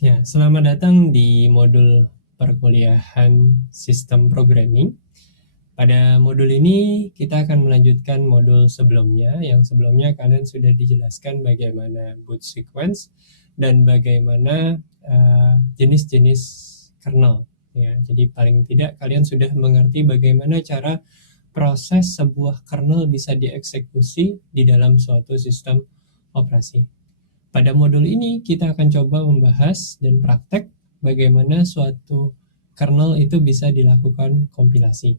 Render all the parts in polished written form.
Ya, selamat datang di modul perkuliahan sistem programming. Pada modul ini kita akan melanjutkan modul sebelumnya. Yang sebelumnya kalian sudah dijelaskan bagaimana boot sequence dan bagaimana jenis-jenis kernel. Ya, jadi paling tidak kalian sudah mengerti bagaimana cara proses sebuah kernel bisa dieksekusi di dalam suatu sistem operasi. Pada modul ini kita akan coba membahas dan praktek bagaimana suatu kernel itu bisa dilakukan kompilasi.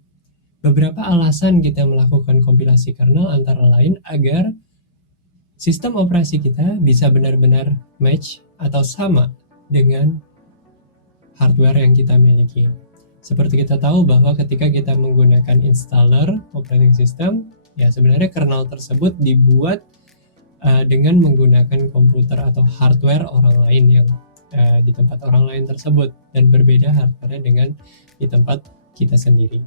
Beberapa alasan kita melakukan kompilasi kernel antara lain agar sistem operasi kita bisa benar-benar match atau sama dengan hardware yang kita miliki. Seperti kita tahu bahwa ketika kita menggunakan installer operating system, ya sebenarnya kernel tersebut dibuat dengan menggunakan komputer atau hardware orang lain yang di tempat orang lain tersebut, dan berbeda hardware dengan di tempat kita sendiri.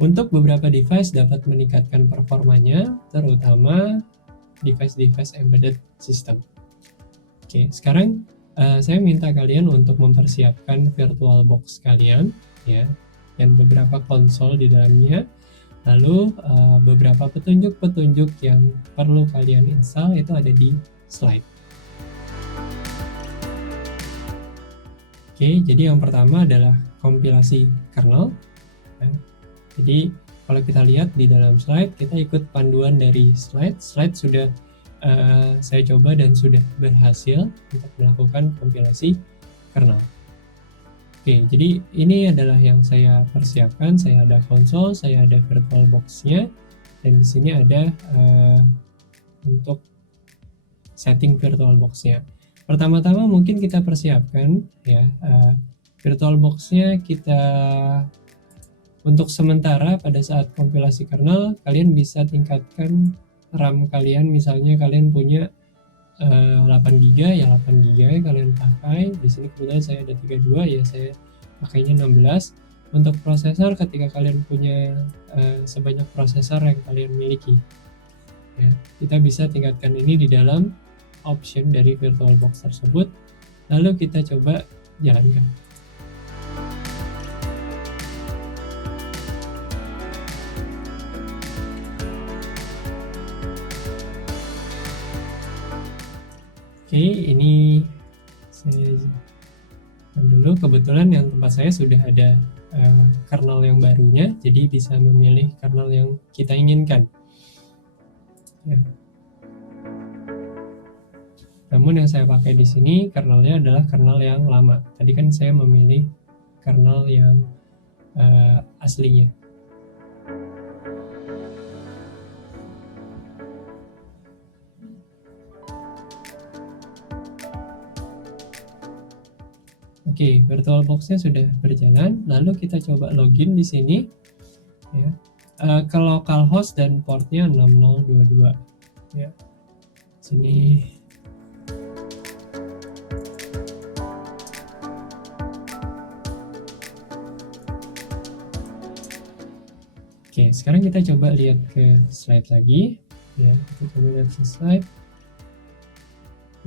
Untuk beberapa device dapat meningkatkan performanya, terutama device-device embedded system. Oke, sekarang saya minta kalian untuk mempersiapkan VirtualBox kalian, ya, dan beberapa konsol di dalamnya. Lalu beberapa petunjuk-petunjuk yang perlu kalian install itu ada di slide. Oke, jadi yang pertama adalah kompilasi kernel. Ya. Jadi kalau kita lihat di dalam slide, kita ikut panduan dari slide. Slide sudah saya coba dan sudah berhasil untuk melakukan kompilasi kernel. Oke, jadi ini adalah yang saya persiapkan. Saya ada konsol, saya ada VirtualBox-nya, dan di sini ada untuk setting VirtualBox-nya. Pertama-tama mungkin kita persiapkan ya VirtualBox-nya. Kita untuk sementara pada saat kompilasi kernel, kalian bisa tingkatkan RAM kalian. Misalnya kalian punya 8 GB ya 8 GB kalian pakai. Di sini kebetulan saya ada 32 ya, saya pakainya 16. Untuk prosesor, ketika kalian punya sebanyak prosesor yang kalian miliki, ya, kita bisa tingkatkan ini di dalam option dari VirtualBox tersebut. Lalu kita coba jalankan. Oke, ini saya dulu, kebetulan yang tempat saya sudah ada kernel yang barunya, jadi bisa memilih kernel yang kita inginkan. Ya. Namun yang saya pakai di sini kernelnya adalah kernel yang lama. Tadi kan saya memilih kernel yang aslinya. Oke, VirtualBox-nya sudah berjalan. Lalu kita coba login di sini, ya, ke localhost dan portnya 6022. Ya, sini. Oke, sekarang kita coba lihat ke slide lagi. Ya, kita coba lihat ke slide.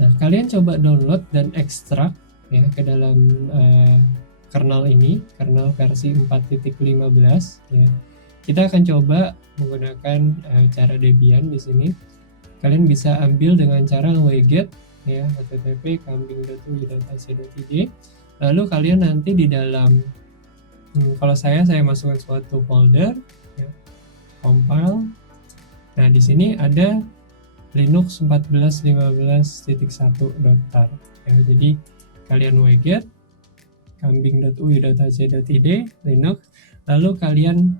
Nah, kalian coba download dan ekstrak ya ke dalam kernel ini, kernel versi 4.15 ya. Kita akan coba menggunakan cara Debian di sini. Kalian bisa ambil dengan cara wget ya, http kambing.ui.ac.id. Lalu kalian nanti di dalam kalau saya masukkan suatu folder ya, compile. Nah, di sini ada Linux 14.15.1.tar ya. Jadi kalian wget kambing.ui.ac.id Linux, lalu kalian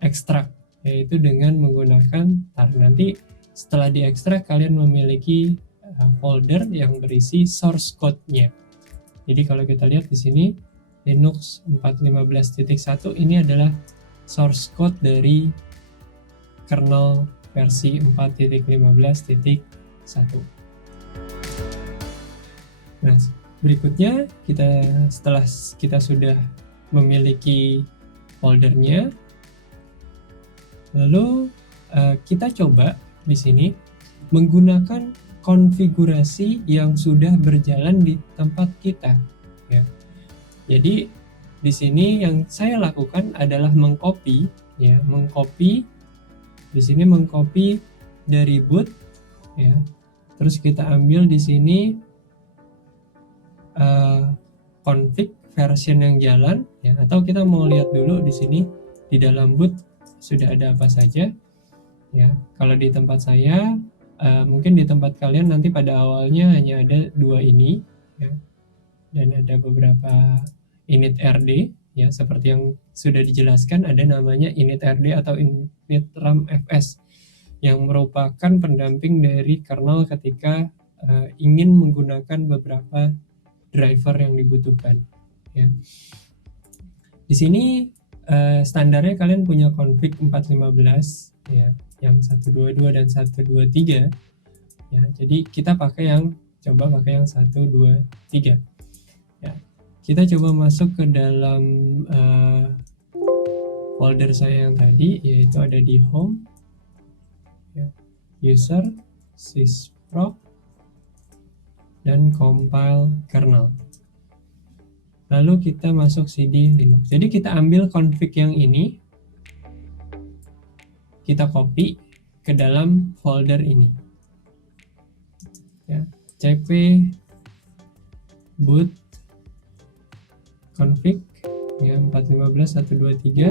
ekstrak, yaitu dengan menggunakan tar. Nanti setelah diekstrak kalian memiliki folder yang berisi source code-nya. Jadi kalau kita lihat di sini Linux 4.15.1 ini adalah source code dari kernel versi 4.15.1. Nah, berikutnya setelah kita sudah memiliki foldernya, lalu kita coba di sini menggunakan konfigurasi yang sudah berjalan di tempat kita, ya. Jadi di sini yang saya lakukan adalah mengcopy, ya, di sini mengcopy dari boot, ya. Terus kita ambil di sini config version yang jalan, ya, atau kita mau lihat dulu di sini di dalam boot sudah ada apa saja, ya. Kalau di tempat saya, mungkin di tempat kalian nanti pada awalnya hanya ada 2 ini, ya, dan ada beberapa init RD, ya, seperti yang sudah dijelaskan, ada namanya init RD atau init RAM FS yang merupakan pendamping dari kernel ketika ingin menggunakan beberapa driver yang dibutuhkan, ya. Di sini standarnya kalian punya config 415, ya, yang 122 dan 123, ya. Jadi kita coba pakai yang 123, ya. Kita coba masuk ke dalam folder saya yang tadi, yaitu ada di home, ya, user, sysproc, dan compile kernel. Lalu kita masuk cd linux. Jadi kita ambil config yang ini, kita copy ke dalam folder ini, ya, cp boot config, ya, 415.123,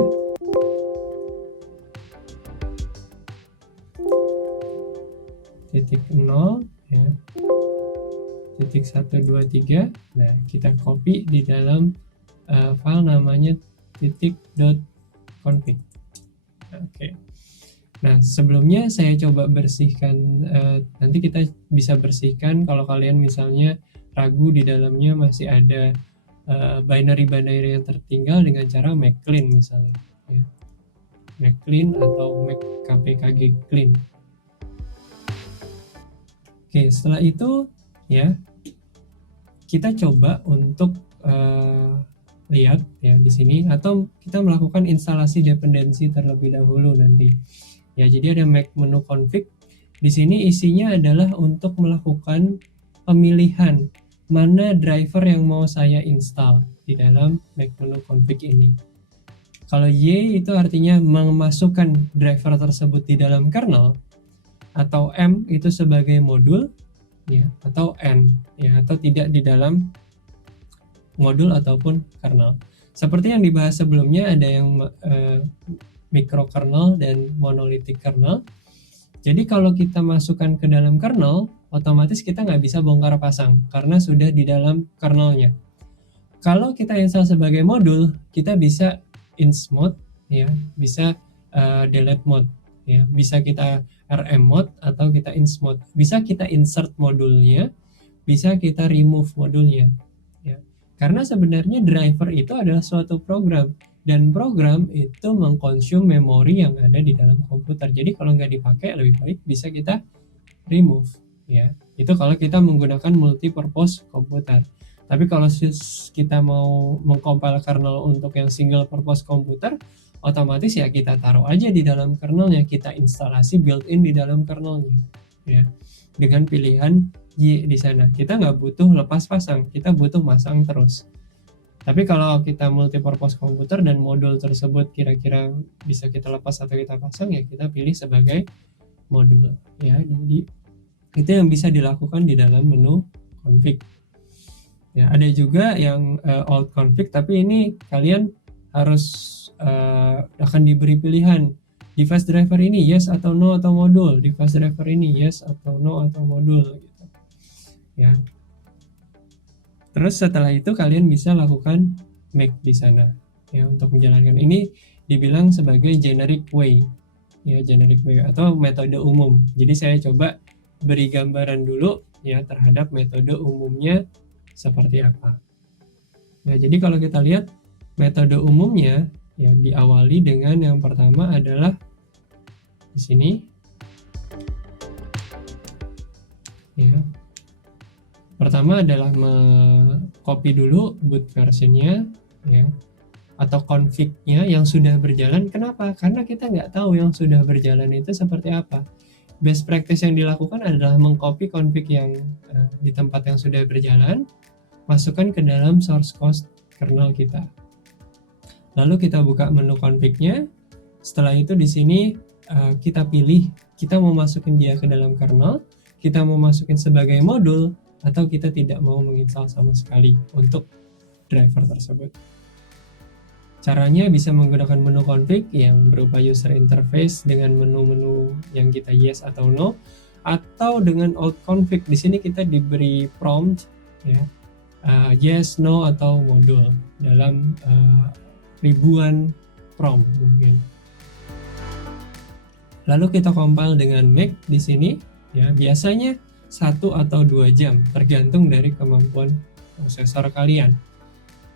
.0, ya, .123. Nah, kita copy di dalam file namanya .config. Oke. Nah, sebelumnya saya coba bersihkan, nanti kita bisa bersihkan kalau kalian misalnya ragu di dalamnya masih ada binary-binary yang tertinggal dengan cara make clean misalnya, ya. Make clean atau make kpkg clean. Oke, setelah itu, ya, kita coba untuk lihat, ya, di sini, atau kita melakukan instalasi dependensi terlebih dahulu nanti, ya. Jadi ada make menu config. Di sini isinya adalah untuk melakukan pemilihan mana driver yang mau saya install di dalam make menu config ini. Kalau Y itu artinya memasukkan driver tersebut di dalam kernel, atau M itu sebagai modul, ya, atau N, ya, atau tidak di dalam modul ataupun kernel. Seperti yang dibahas sebelumnya, ada yang microkernel dan monolithic kernel. Jadi kalau kita masukkan ke dalam kernel, otomatis kita nggak bisa bongkar pasang karena sudah di dalam kernelnya. Kalau kita install sebagai modul, kita bisa insmod, ya, bisa delete mode, ya, bisa kita rm mode atau kita insmod, bisa kita insert modulnya, bisa kita remove modulnya, ya. Karena sebenarnya driver itu adalah suatu program, dan program itu mengkonsum memori yang ada di dalam komputer. Jadi kalau nggak dipakai, lebih baik bisa kita remove, ya. Itu kalau kita menggunakan multi-purpose komputer. Tapi kalau kita mau mengcompile kernel untuk yang single purpose komputer, otomatis ya kita taruh aja di dalam kernelnya, kita instalasi built-in di dalam kernelnya, ya, dengan pilihan Y di sana. Kita nggak butuh lepas pasang, kita butuh masang terus. Tapi kalau kita multi-purpose komputer dan modul tersebut kira-kira bisa kita lepas atau kita pasang, ya kita pilih sebagai modul, ya. Jadi itu yang bisa dilakukan di dalam menu config. Ya, ada juga yang alt config, tapi ini kalian harus akan diberi pilihan device driver ini yes atau no atau modul, device driver ini yes atau no atau modul, gitu, ya. Terus setelah itu kalian bisa lakukan make di sana, ya, untuk menjalankan ini. Dibilang sebagai generic way, ya, generic way atau metode umum. Jadi saya coba beri gambaran dulu, ya, terhadap metode umumnya seperti apa. Nah, jadi kalau kita lihat metode umumnya, ya, diawali dengan yang pertama adalah di sini, ya. Pertama adalah copy dulu boot versionnya, ya, atau config-nya yang sudah berjalan. Kenapa? Karena kita nggak tahu yang sudah berjalan itu seperti apa. best practice yang dilakukan adalah mengcopy config yang di tempat yang sudah berjalan, masukkan ke dalam source code kernel kita. Lalu kita buka menu config-nya. Setelah itu di sini kita pilih kita mau masukin dia ke dalam kernel, kita mau masukin sebagai modul, atau kita tidak mau menginstal sama sekali untuk driver tersebut. Caranya bisa menggunakan menu config yang berupa user interface dengan menu-menu yang kita yes atau no, atau dengan alt config. Di sini kita diberi prompt ya, yes, no, atau modul dalam ribuan prompt mungkin. Lalu kita compile dengan make di sini ya, biasanya 1 atau 2 jam tergantung dari kemampuan prosesor kalian.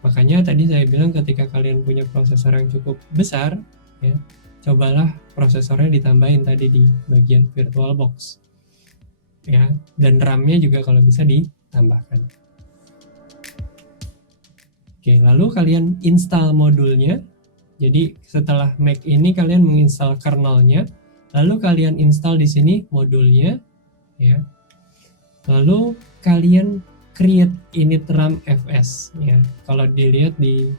Makanya tadi saya bilang ketika kalian punya prosesor yang cukup besar ya, cobalah prosesornya ditambahin tadi di bagian VirtualBox ya, dan RAM-nya juga kalau bisa ditambahkan. Oke, lalu kalian install modulnya. Jadi setelah make ini kalian menginstal kernelnya, lalu kalian install di sini modulnya ya. Lalu kalian create init RAM fs ya. Kalau dilihat di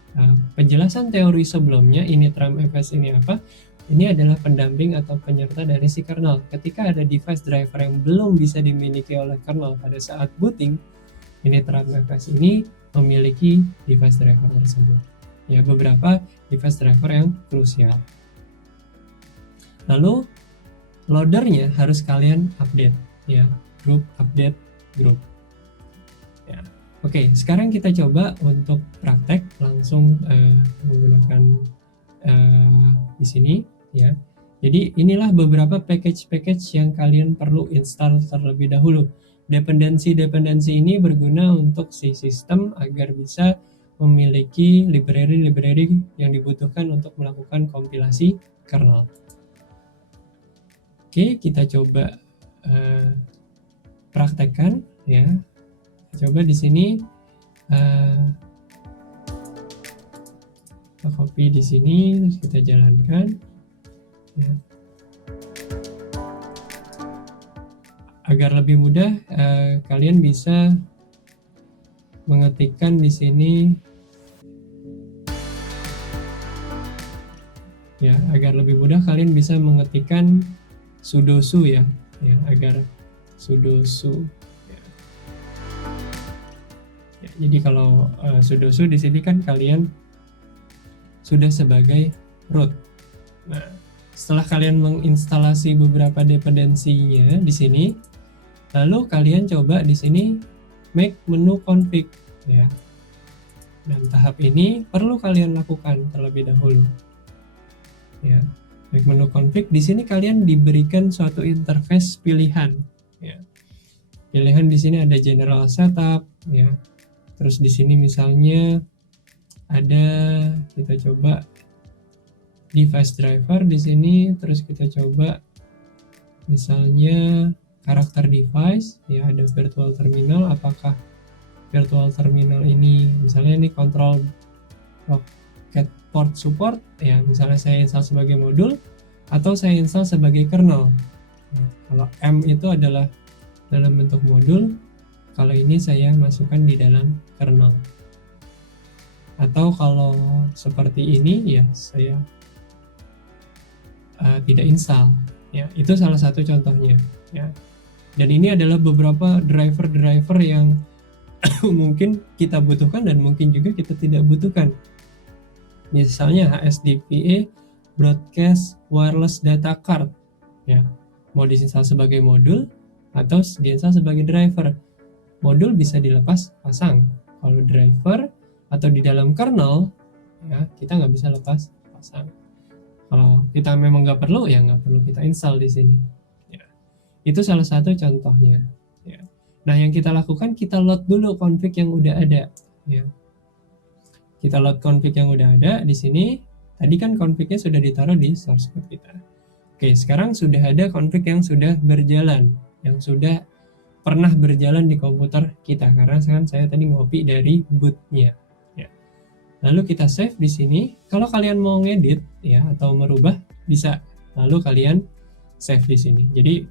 penjelasan teori sebelumnya, init RAM fs ini apa? Ini adalah pendamping atau penyerta dari si kernel. Ketika ada device driver yang belum bisa dimiliki oleh kernel pada saat booting, init RAM fs ini memiliki device driver tersebut. Ya, beberapa device driver yang krusial. Lalu loadernya harus kalian update ya, group update group. Ya. Oke, sekarang kita coba untuk praktek langsung menggunakan di sini ya. Jadi inilah beberapa package-package yang kalian perlu install terlebih dahulu. Dependensi-dependensi ini berguna untuk si sistem agar bisa memiliki library-library yang dibutuhkan untuk melakukan kompilasi kernel. Oke, kita coba praktekkan ya. Coba di sini kita copy di sini, terus kita jalankan ya. Agar lebih mudah, kalian bisa mengetikkan di sini ya, agar lebih mudah kalian bisa mengetikkan sudo su ya, agar sudo su. Jadi kalau sudo su di sini kan kalian sudah sebagai root. Nah, setelah kalian menginstalasi beberapa dependensinya di sini, lalu kalian coba di sini make menu config ya. Dan tahap ini perlu kalian lakukan terlebih dahulu. Ya, make menu config di sini kalian diberikan suatu interface pilihan ya. Pilihan di sini ada general setup ya. Terus di sini misalnya ada, kita coba device driver di sini, terus kita coba misalnya karakter device ya, ada virtual terminal. Apakah virtual terminal ini misalnya ini control rocket port support ya, misalnya saya install sebagai modul atau saya install sebagai kernel. Kalau M itu adalah dalam bentuk modul, kalau ini saya masukkan di dalam kernel. Atau kalau seperti ini ya saya tidak install ya. Itu salah satu contohnya ya. Dan ini adalah beberapa driver-driver yang mungkin kita butuhkan dan mungkin juga kita tidak butuhkan. Misalnya HSDPA Broadcast Wireless Data Card ya. Mau diinstal sebagai modul atau diinstal sebagai driver. Modul bisa dilepas pasang. Kalau driver atau di dalam kernel ya, kita nggak bisa lepas pasang. Kalau kita memang nggak perlu ya nggak perlu kita install di sini ya. Itu salah satu contohnya ya. Nah, yang kita lakukan, kita load dulu config yang udah ada ya. Kita load config yang udah ada di sini. Tadi kan confignya sudah ditaruh di source code kita. Oke, sekarang sudah ada config yang sudah berjalan, yang sudah pernah berjalan di komputer kita, karena saya tadi ngopi dari bootnya ya. Lalu kita save di sini. Kalau kalian mau ngedit ya atau merubah bisa, lalu kalian save di sini. Jadi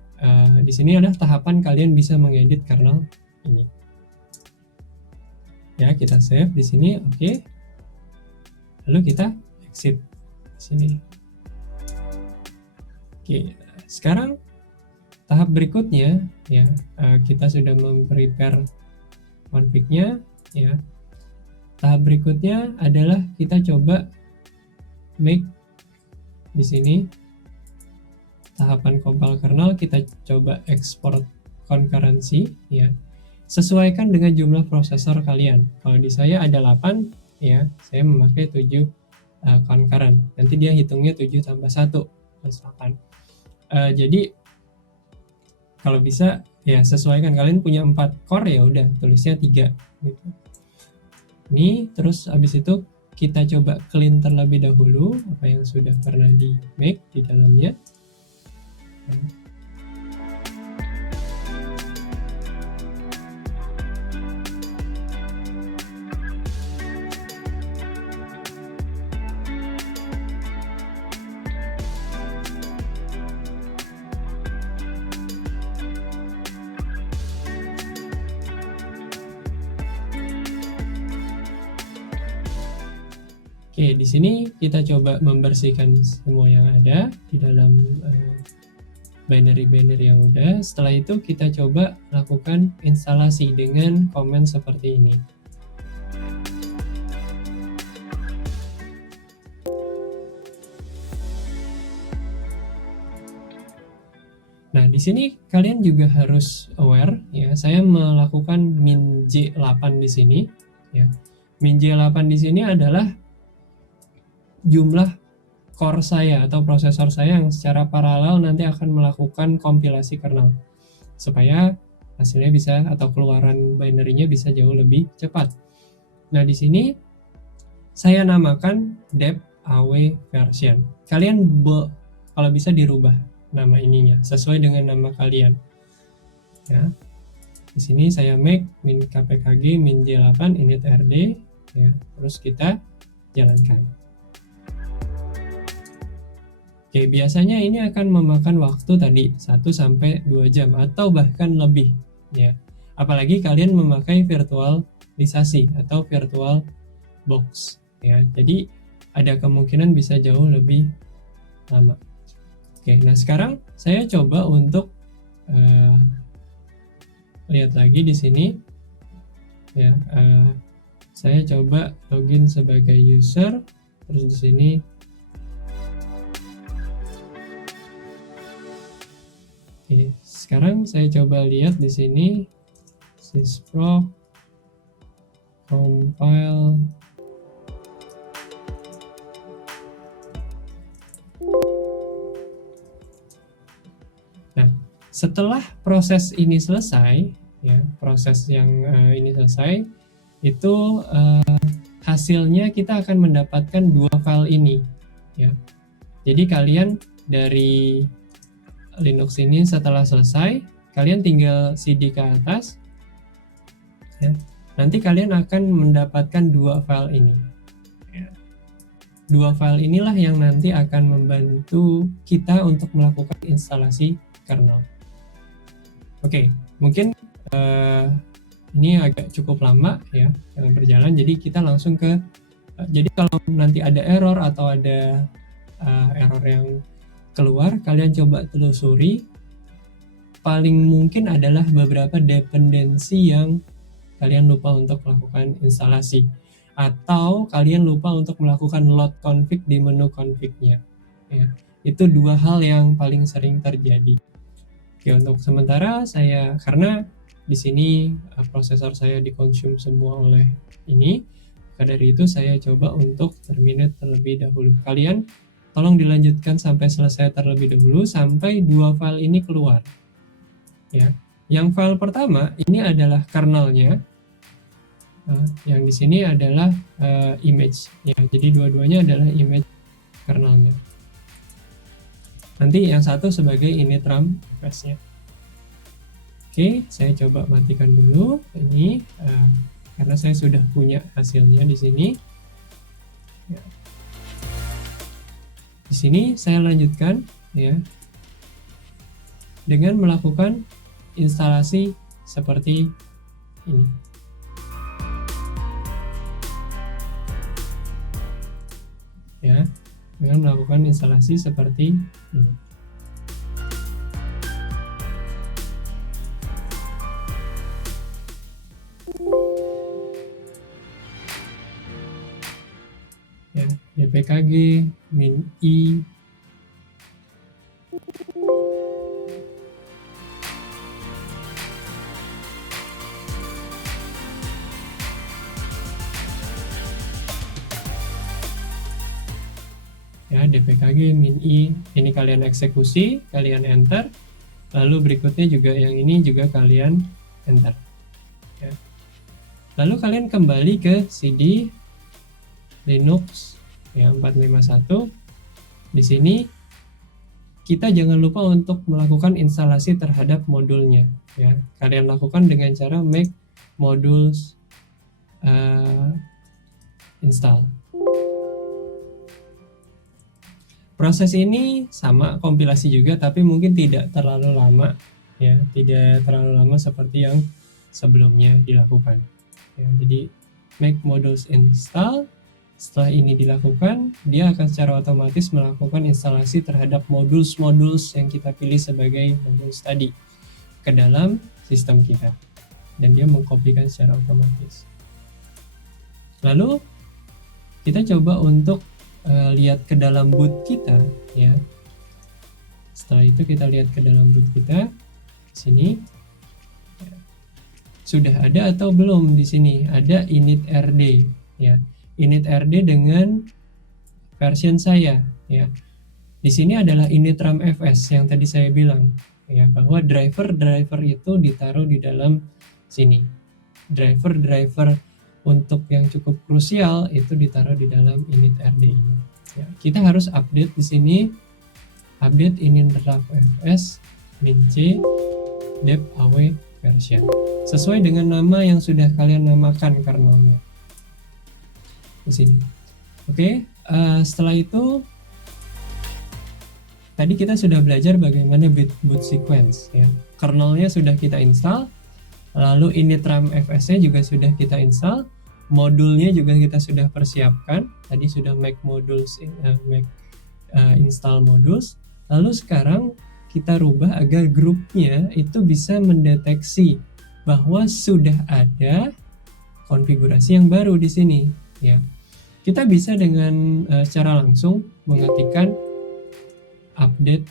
Di sini adalah tahapan kalian bisa mengedit kernel ini. Ya, kita save di sini, oke. Lalu kita exit di sini. Oke, sekarang tahap berikutnya ya, kita sudah memprepare config-nya ya. Tahap berikutnya adalah kita coba make di sini tahapan compile kernel, kita coba export concurrency ya. Sesuaikan dengan jumlah prosesor kalian. Kalau di saya ada 8 ya, saya memakai 7 concurrent. Nanti dia hitungnya 7 tambah 1 plus 8. Jadi kalau bisa ya sesuaikan, kalian punya 4 core ya udah tulisnya 3 gitu. Ini terus habis itu kita coba clean terlebih dahulu apa yang sudah pernah di make di dalamnya. Oke, di sini kita coba membersihkan semua yang ada di dalam binary-binary yang udah. Setelah itu kita coba lakukan instalasi dengan komen seperti ini. Nah, di sini kalian juga harus aware ya. Saya melakukan min J8 di sini ya. Min J8 di sini adalah jumlah core saya atau prosesor saya yang secara paralel nanti akan melakukan kompilasi kernel supaya hasilnya bisa atau keluaran binary-nya bisa jauh lebih cepat. Nah, di sini saya namakan dep aw version. Kalian kalau bisa dirubah nama ininya sesuai dengan nama kalian. Ya. Di sini saya make min kpkg min j8 init rd ya. Terus kita jalankan. Oke, biasanya ini akan memakan waktu tadi 1-2 jam atau bahkan lebih ya. Apalagi kalian memakai virtualisasi atau virtual box ya. Jadi ada kemungkinan bisa jauh lebih lama. Oke, nah sekarang saya coba untuk lihat lagi di sini ya. Saya coba login sebagai user, terus di sini oke, sekarang saya coba lihat di sini sysproc compile. Nah, setelah proses ini selesai, ya, proses yang ini selesai, itu hasilnya kita akan mendapatkan 2 file ini, ya. Jadi kalian dari Linux ini setelah selesai, kalian tinggal CD ke atas, ya. Nanti kalian akan mendapatkan 2 file ini. 2 file inilah yang nanti akan membantu kita untuk melakukan instalasi kernel. Oke, mungkin ini agak cukup lama ya dalam berjalan, jadi kita langsung ke jadi kalau nanti ada error atau ada error yang keluar, kalian coba telusuri. Paling mungkin adalah beberapa dependensi yang kalian lupa untuk melakukan instalasi, atau kalian lupa untuk melakukan load config di menu config-nya ya. Itu 2 hal yang paling sering terjadi. Oke, untuk sementara saya, karena di sini prosesor saya dikonsum semua oleh ini, maka dari itu saya coba untuk terminate terlebih dahulu. Kalian tolong dilanjutkan sampai selesai terlebih dahulu sampai 2 file ini keluar. Ya, yang file pertama ini adalah kernelnya, yang di sini adalah image. Ya, jadi dua-duanya adalah image kernelnya. Nanti yang satu sebagai init RAM address-nya. Oke, saya coba matikan dulu ini karena saya sudah punya hasilnya di sini. Ya. Di sini saya lanjutkan ya. dengan melakukan instalasi seperti ini. Ya, dengan melakukan instalasi seperti ini. Ya, dpkg -i ya, dpkg -i ini kalian eksekusi, kalian enter, lalu berikutnya juga yang ini juga kalian enter ya. Lalu kalian kembali ke CD Linux ya 451. Di sini kita jangan lupa untuk melakukan instalasi terhadap modulnya ya. Kalian lakukan dengan cara make modules install. Proses ini sama kompilasi juga, tapi mungkin tidak terlalu lama ya, tidak terlalu lama seperti yang sebelumnya dilakukan ya. Jadi make modules install, setelah ini dilakukan, dia akan secara otomatis melakukan instalasi terhadap modules yang kita pilih sebagai modules tadi ke dalam sistem kita, dan dia mengkopikan secara otomatis. Lalu kita coba untuk lihat ke dalam boot kita ya. Setelah itu kita lihat ke dalam boot kita. Sini sudah ada atau belum? Di sini ada initrd ya. Initrd dengan version saya ya. Di sini adalah initramfs yang tadi saya bilang ya, bahwa driver itu ditaruh di dalam sini. Driver untuk yang cukup krusial itu ditaruh di dalam initrd ini. Ya, kita harus update di sini, update initramfs -c dep aw version sesuai dengan nama yang sudah kalian namakan kernelnya di sini. Oke, setelah itu tadi kita sudah belajar bagaimana boot sequence ya. Kernelnya sudah kita install, lalu initramfs-nya juga sudah kita install. Modulnya juga kita sudah persiapkan, tadi sudah make modules, install modules. Lalu sekarang kita rubah agar grupnya itu bisa mendeteksi bahwa sudah ada konfigurasi yang baru di sini ya. Kita bisa dengan secara langsung mengetikkan update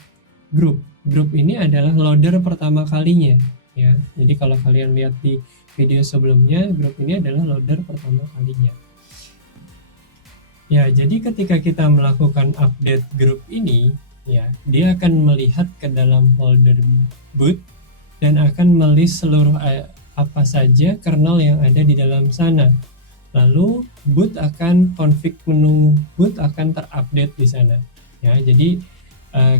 group. Grup ini adalah loader pertama kalinya ya. Jadi kalau kalian lihat di video sebelumnya, grup ini adalah loader pertama kalinya. Ya, jadi ketika kita melakukan update grup ini, ya, dia akan melihat ke dalam folder boot dan akan melist seluruh apa saja kernel yang ada di dalam sana. Lalu boot akan config menu boot akan terupdate di sana. Ya, jadi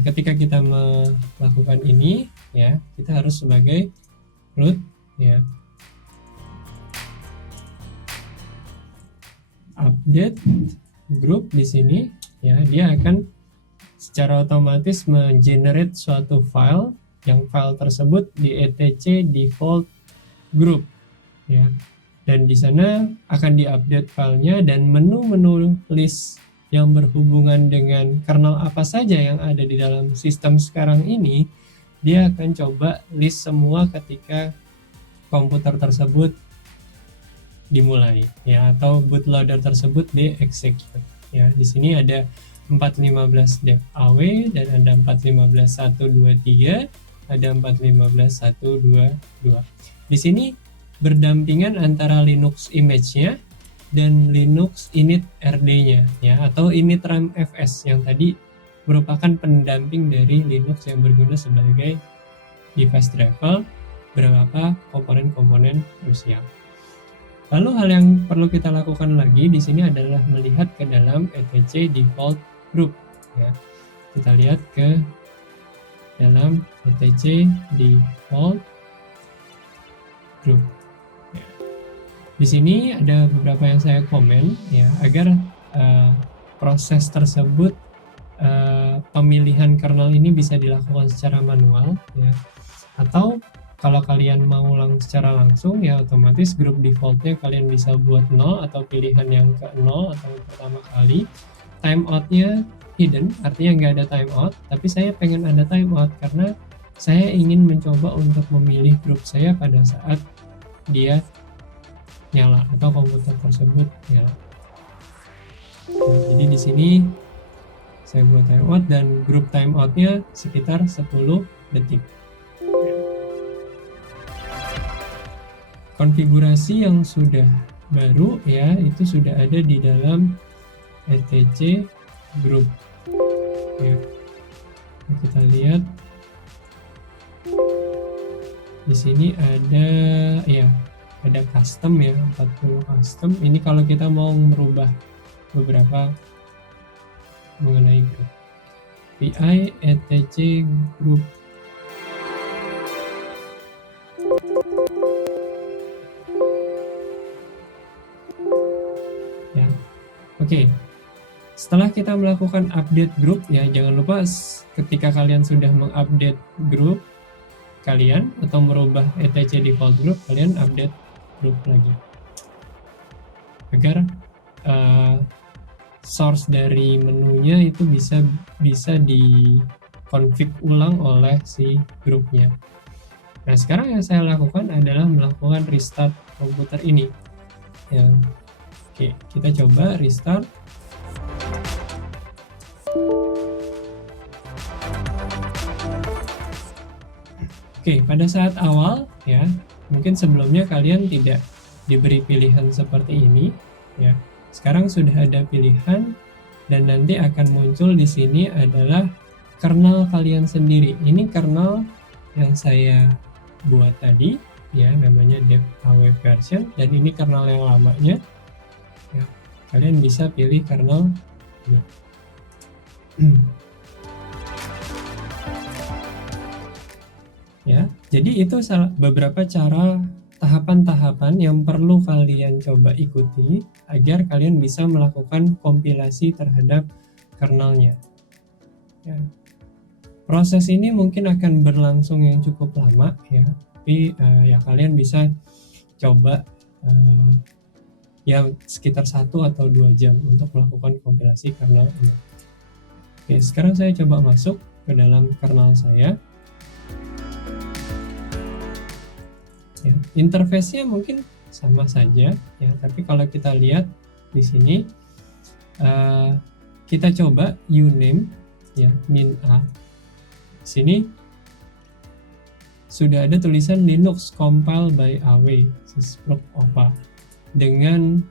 ketika kita melakukan ini, ya, kita harus sebagai root, ya, update group di sini ya, dia akan secara otomatis mengenerate suatu file yang file tersebut di etc default group ya, dan di sana akan diupdate filenya dan menu-menu list yang berhubungan dengan kernel apa saja yang ada di dalam sistem sekarang ini, dia akan coba list semua ketika komputer tersebut dimulai ya, atau bootloader tersebut di-execute ya. Di sini ada 415 dep aw dan ada 415.123, ada 415.122. Di sini berdampingan antara Linux image-nya dan Linux initrd-nya ya, atau initramfs yang tadi merupakan pendamping dari Linux yang berguna sebagai device driver beberapa komponen-komponen krusial. Lalu hal yang perlu kita lakukan lagi di sini adalah melihat ke dalam etc default group ya. Kita lihat ke dalam etc default group. Ya. Di sini ada beberapa yang saya komen ya, agar proses tersebut pemilihan kernel ini bisa dilakukan secara manual ya, atau kalau kalian mau secara langsung ya otomatis grup defaultnya kalian bisa buat 0 atau pilihan yang ke 0 atau yang pertama kali. Timeoutnya hidden, artinya nggak ada timeout, tapi saya pengen ada timeout karena saya ingin mencoba untuk memilih grup saya pada saat dia nyala atau komputer tersebut nyala. Nah, jadi di sini saya buat timeout dan grup timeoutnya sekitar 10 detik. Konfigurasi yang sudah baru ya itu sudah ada di dalam etc group ya. Kita lihat di sini ada ya, ada custom ya, 40 custom. Ini kalau kita mau merubah beberapa mengenai grup. pi etc group ya. Oke. Setelah kita melakukan update grup ya, jangan lupa ketika kalian sudah mengupdate grup kalian atau merubah etc default group, kalian update grup lagi agar source dari menunya itu bisa di config ulang oleh si grupnya. Nah sekarang yang saya lakukan adalah melakukan restart komputer ini ya. Oke, kita coba restart. Oke, pada saat awal ya, mungkin sebelumnya kalian tidak diberi pilihan seperti ini ya. Sekarang sudah ada pilihan dan nanti akan muncul di sini adalah kernel kalian sendiri. Ini kernel yang saya buat tadi ya, namanya dev aw version, dan ini kernel yang lamanya ya. Kalian bisa pilih kernel ini. Ya, jadi itu beberapa cara tahapan-tahapan yang perlu kalian coba ikuti agar kalian bisa melakukan kompilasi terhadap kernelnya. Ya. Proses ini mungkin akan berlangsung yang cukup lama ya, tapi ya kalian bisa coba yang sekitar 1 atau 2 jam untuk melakukan kompilasi kernel ini. Oke, sekarang saya coba masuk ke dalam kernel saya. Ya, interface-nya mungkin sama saja ya, tapi kalau kita lihat di sini kita coba uname ya, min a. Di sini sudah ada tulisan Linux compile by aw sysproc OPA dengan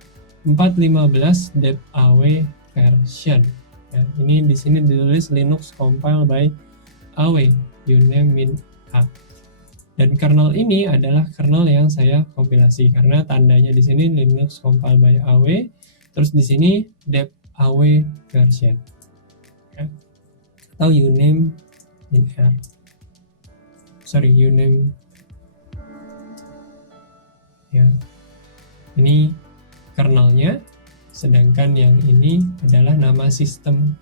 4.15 dev aw version ya. Ini di sini ditulis Linux compile by aw uname min a. Dan kernel ini adalah kernel yang saya kompilasi karena tandanya di sini Linux compile by aw, terus di sini dev aw version ya. Atau uname in r. Uname ya. Ini kernelnya, sedangkan yang ini adalah nama sistem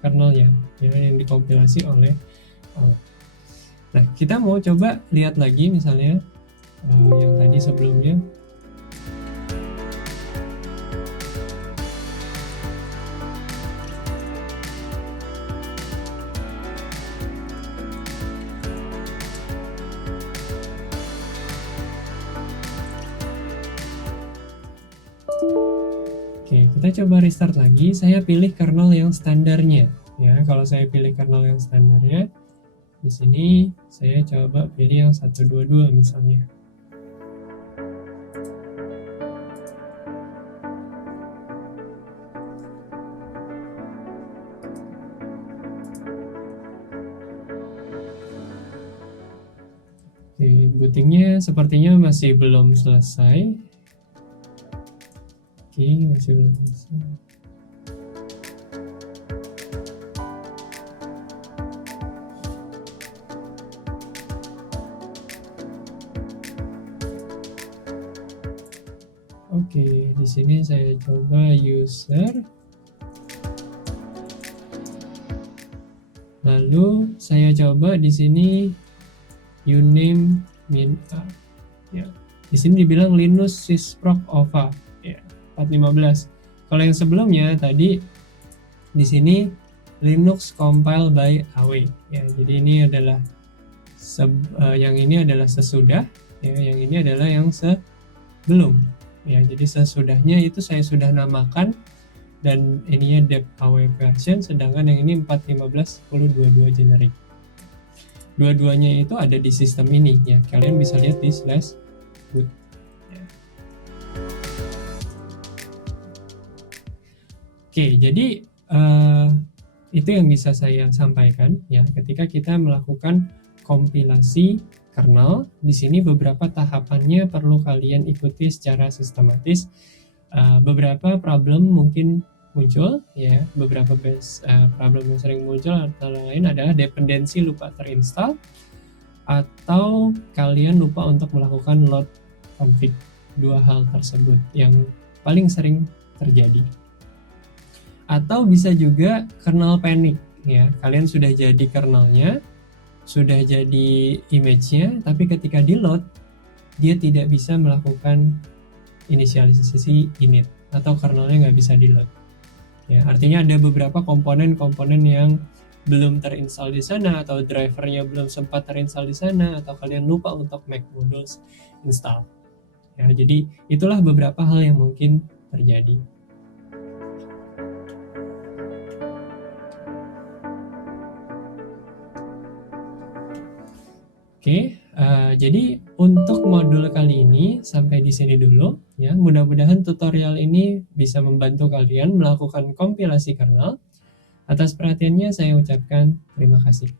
kernelnya ya, yang dikompilasi oleh Nah, kita mau coba lihat lagi misalnya yang tadi sebelumnya. Oke, kita coba restart lagi. Saya pilih kernel yang standarnya ya. Kalau saya pilih kernel yang standarnya, di sini saya coba pilih yang 122 misalnya. Oke, bootingnya sepertinya masih belum selesai. Oke, masih belum selesai. Oke, di sini saya coba user. Lalu saya coba di sini uname -a. Ya. Di sini dibilang Linux sysproc OVA ya, 415. Kalau yang sebelumnya tadi di sini Linux compile by AW ya. Jadi ini adalah yang ini adalah sesudah ya, yang ini adalah yang sebelum ya. Jadi sesudahnya itu saya sudah namakan dan ininya dep AW version, sedangkan yang ini 4.15.10.22 generic. Dua-duanya itu ada di sistem ini ya. Kalian bisa lihat di /boot. Ya. Oke, jadi itu yang bisa saya sampaikan ya. Ketika kita melakukan kompilasi kernel, di sini beberapa tahapannya perlu kalian ikuti secara sistematis. Beberapa problem mungkin muncul ya, beberapa problem yang sering muncul antara lain adalah dependensi lupa terinstall atau kalian lupa untuk melakukan load config. Dua hal tersebut yang paling sering terjadi. Atau bisa juga kernel panic ya, kalian sudah jadi kernelnya, sudah jadi image-nya, tapi ketika di load dia tidak bisa melakukan inisialisasi init atau kernelnya nggak bisa di load. Ya, artinya ada beberapa komponen-komponen yang belum terinstall di sana, atau drivernya belum sempat terinstall di sana, atau kalian lupa untuk make modules install. Ya, jadi itulah beberapa hal yang mungkin terjadi. Oke, jadi untuk modul kali ini sampai di sini dulu ya. Mudah-mudahan tutorial ini bisa membantu kalian melakukan kompilasi kernel. Atas perhatiannya saya ucapkan terima kasih.